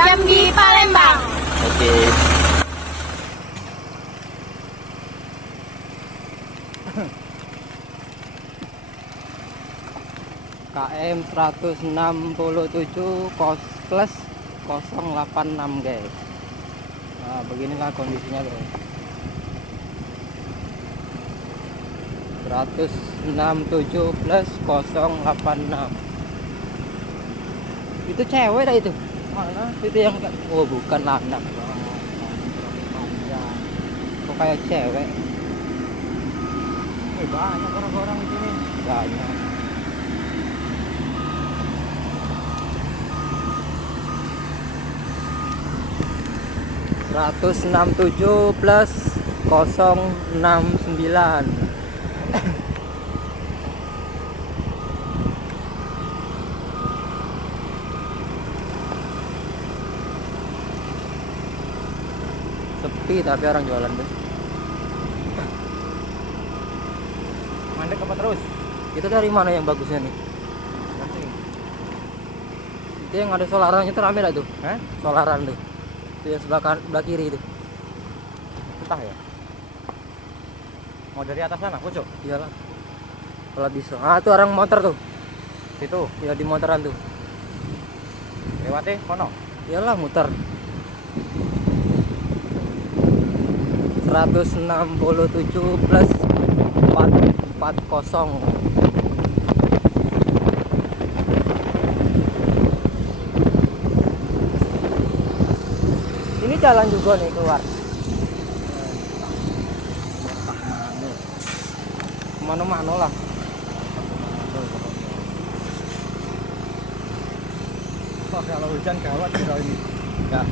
Jambi, Palembang. Oke. KM 167 plus 086 guys. Nah beginilah kondisinya guys. 167 plus 086. Itu cewek dah itu. Mana? Itu yang oh bukan anak. Kok kayak cewek? Banyak orang-orang di sini. Banyak. Seratus enam tujuh plus 069. Sepi tapi orang jualan bos. Mandek apa terus? Itu dari mana yang bagusnya nih? Itu yang ada solarannya tuh rame lah tuh. Hah? Solaran tuh. Itu yang sebelah kiri itu. Entah ya. Mau dari atas sana, pojok. Iyalah. Kalau bisa. Ah, itu orang motor tuh. Situ, Ya di motoran tuh. lewati kono. Iyalah muter. 167 plus 440. Ini jalan juga nih keluar. Kemana-mana lah. Wah, kalau hujan gawat kita ini. Ya.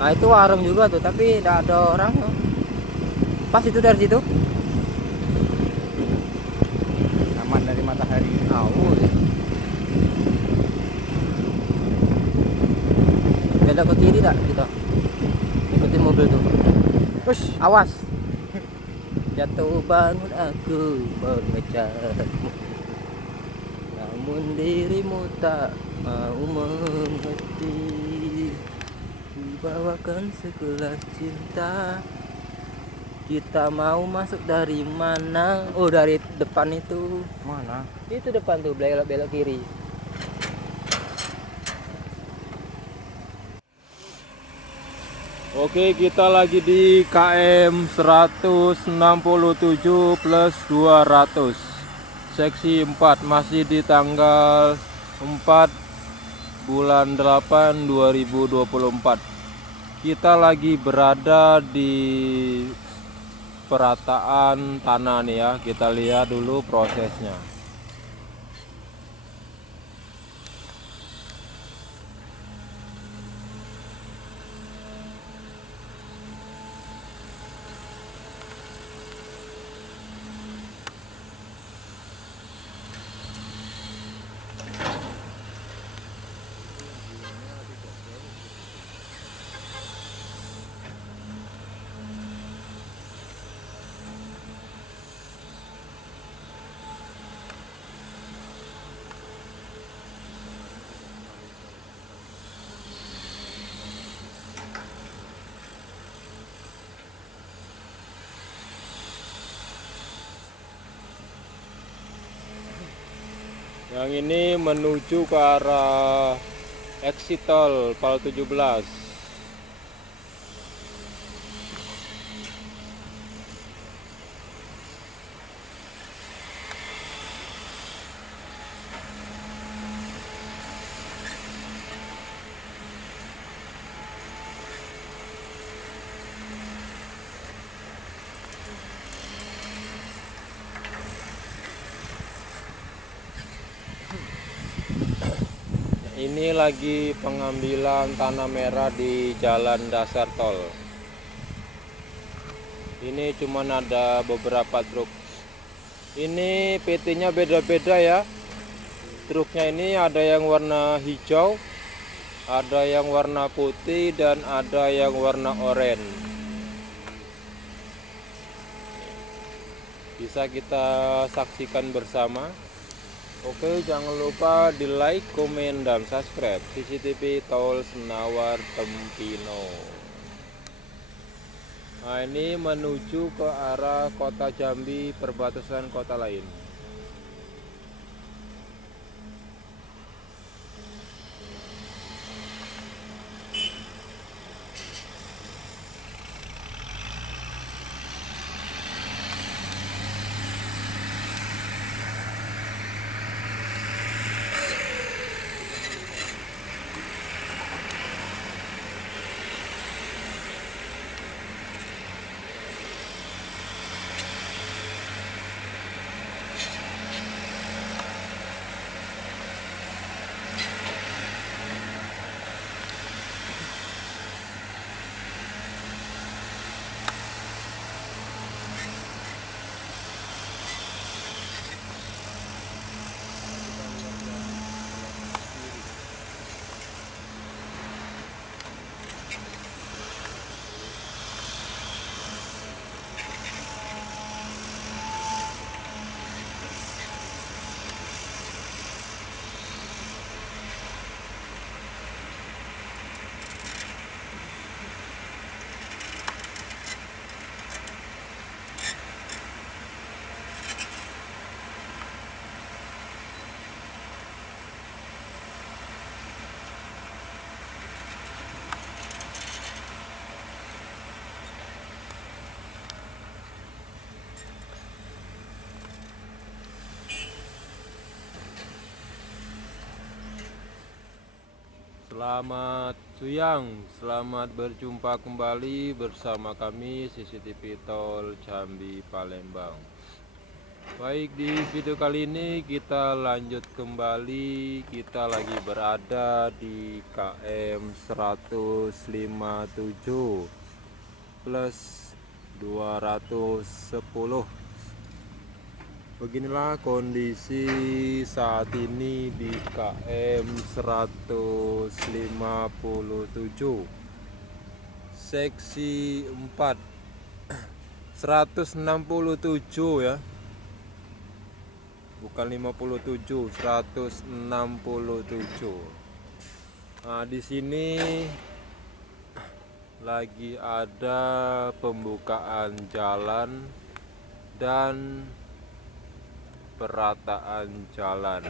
Nah itu warung juga tuh, tapi tidak ada orang. Pas itu dari situ. Aman dari matahari. Tahu. Beda ke kiri tak kita? Ikutin mobil tuh. Ush, Awas. Jatuh bangun aku mengejarmu, namun dirimu tak mau mengerti. Kubawakan segelas cinta. Kita mau masuk dari mana? Oh dari depan itu. mana? Itu depan tuh belok kiri. Oke, kita lagi di KM 167 plus 200 seksi 4, masih di tanggal 4 bulan 8 2024. Kita lagi berada di perataan tanah nih ya. Kita lihat dulu prosesnya. Yang ini menuju ke arah exit tol Pal 17. Ini lagi pengambilan tanah merah di jalan dasar tol. Ini cuman ada beberapa truk. Ini PT-nya beda-beda ya. Truknya ini ada yang warna hijau, ada yang warna putih, dan ada yang warna oranye. Bisa kita saksikan bersama. Oke, jangan lupa di like, komen, dan subscribe CCTV Tol Senawar Tempino. Nah, ini menuju ke arah kota Jambi, perbatasan kota lain. Selamat siang, selamat berjumpa kembali bersama kami CCTV Tol Jambi Palembang. Baik, di video kali ini kita lanjut kembali. Kita lagi berada di KM 157 plus 210. Beginilah kondisi saat ini di KM 157 seksi 4 167 ya, bukan 57, 167. Nah, di sini lagi ada pembukaan jalan dan perataan jalan.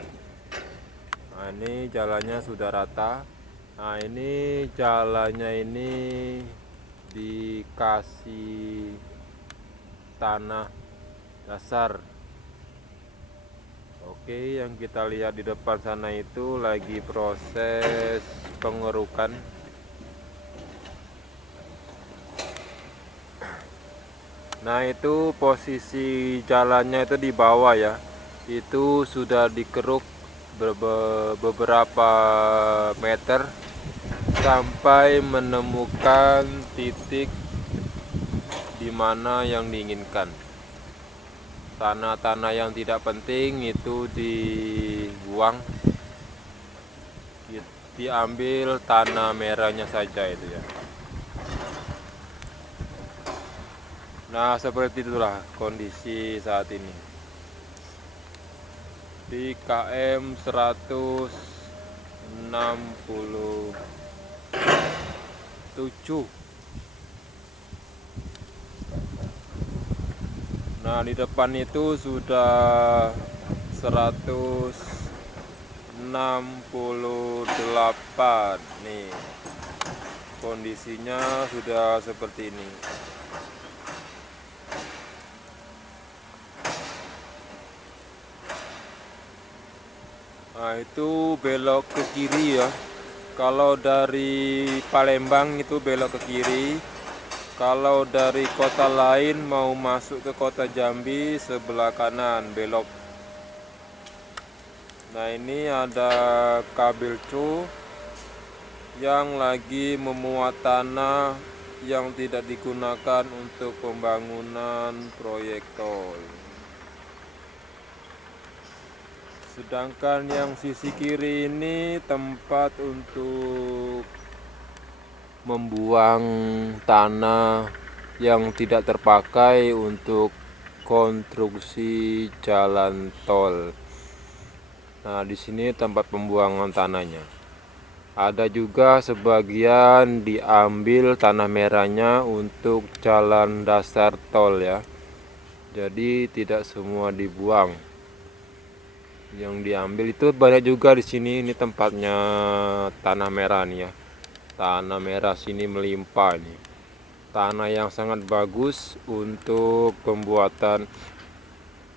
Nah, ini jalannya sudah rata. Nah, ini jalannya ini dikasih tanah dasar. Oke, yang kita lihat di depan sana itu lagi proses pengerukan. Nah, itu posisi jalannya itu di bawah ya. Itu sudah dikeruk beberapa meter sampai menemukan titik di mana yang diinginkan. Tanah-tanah yang tidak penting itu dibuang, diambil tanah merahnya saja itu ya. Nah, seperti itulah kondisi saat ini di KM 167. Nah, di depan itu sudah 168 nih. Kondisinya sudah seperti ini. Nah, itu belok ke kiri ya. Kalau dari Palembang itu belok ke kiri. Kalau dari kota lain mau masuk ke kota Jambi sebelah kanan belok. Nah, ini ada kabel cu yang lagi memuat tanah yang tidak digunakan untuk pembangunan proyek tol. Sedangkan yang sisi kiri ini tempat untuk membuang tanah yang tidak terpakai untuk konstruksi jalan tol. Nah, di sini tempat pembuangan tanahnya. Ada juga sebagian diambil tanah merahnya untuk jalan dasar tol ya. Jadi tidak semua dibuang. Yang diambil itu banyak juga di sini. Ini tempatnya tanah merah nih ya. Tanah merah sini melimpah nih. Tanah yang sangat bagus untuk pembuatan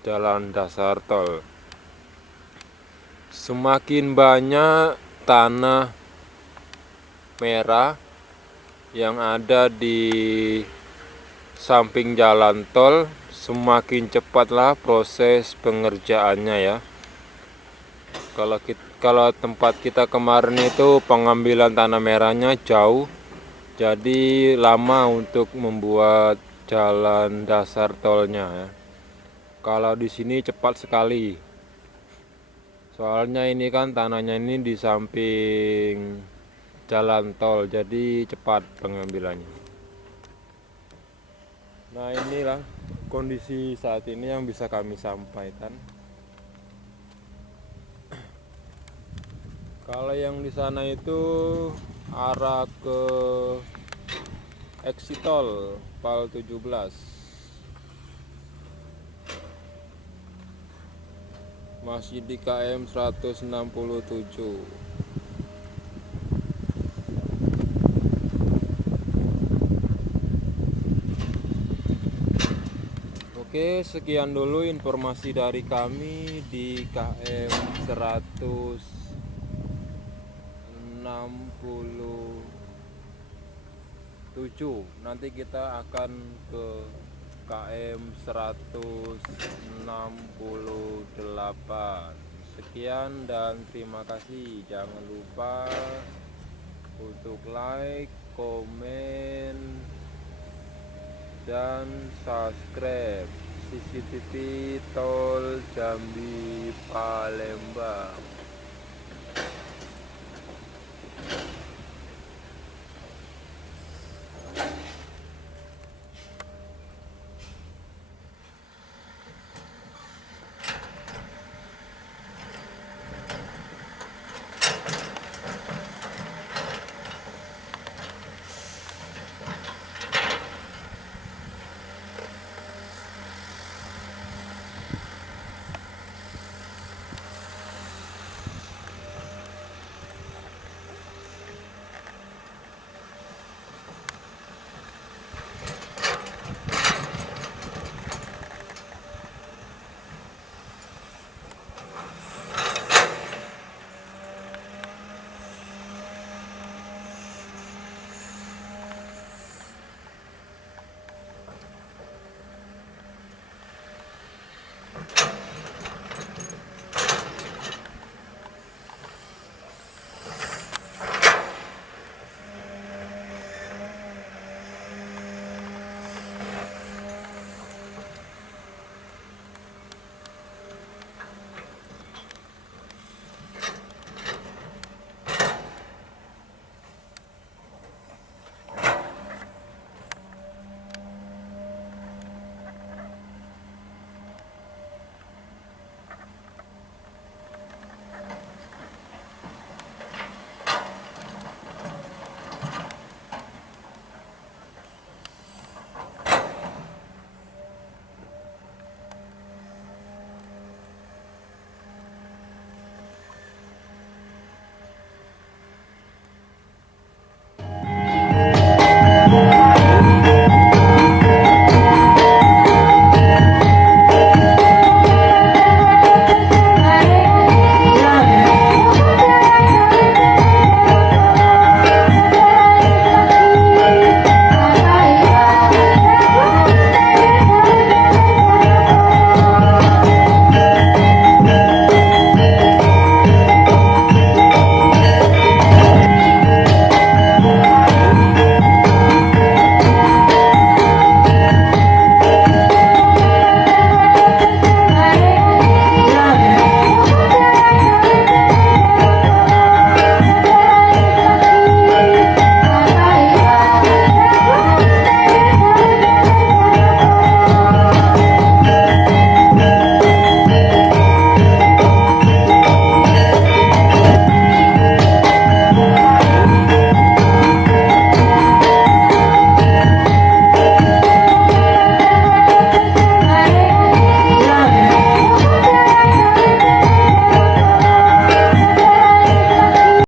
jalan dasar tol. Semakin banyak tanah merah yang ada di samping jalan tol, semakin cepatlah proses pengerjaannya ya. Kalau tempat kita kemarin itu pengambilan tanah merahnya jauh, jadi lama untuk membuat jalan dasar tolnya ya. Kalau di sini cepat sekali. Soalnya ini kan tanahnya ini di samping jalan tol, jadi cepat pengambilannya. Nah, inilah kondisi saat ini yang bisa kami sampaikan. Kalau yang di sana itu arah ke exit tol Pal 17. Masih di KM 167. Oke, sekian dulu informasi dari kami di KM 167. Nanti kita akan ke KM 168. Sekian dan terima kasih. Jangan lupa untuk like, komen, dan subscribe CCTV Tol Jambi Palembang.